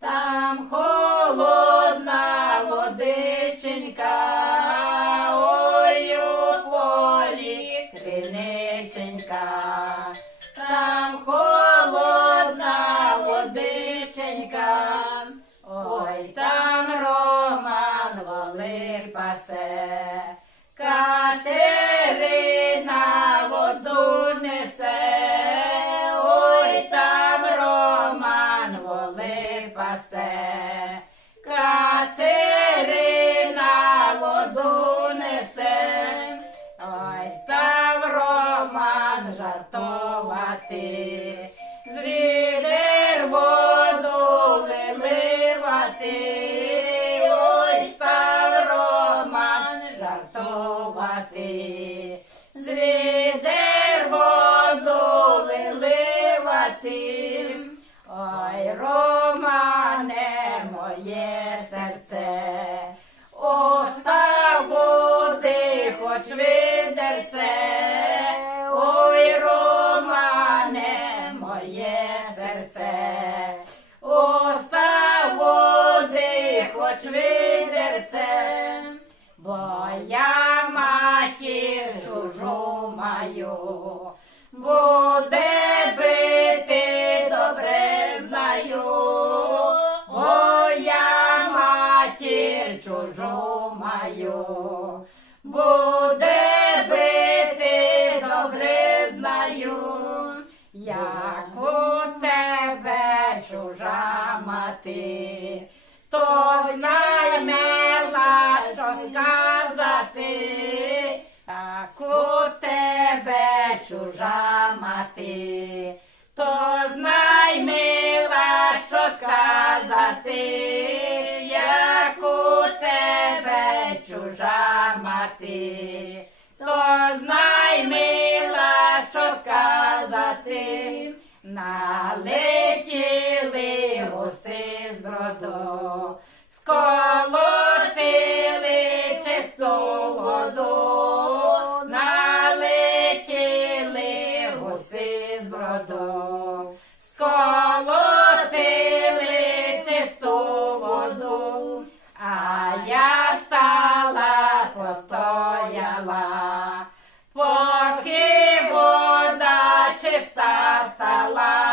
там холодна водиченька, ой у полі криниченька, там холодна водиченька, ой там Роман воли пасе, Катерина. Роман жартувати, з відер воду виливати, ой, став Роман жартувати, з воду виливати, матір чужу буде бити, добре знаю, як у тебе чужа мати, то знай мила, що сказати, так у тебе чужа мати, то знай мила, що сказати, мати, то знай мила, що сказати, налетіли гуси з броду, estás tá lá.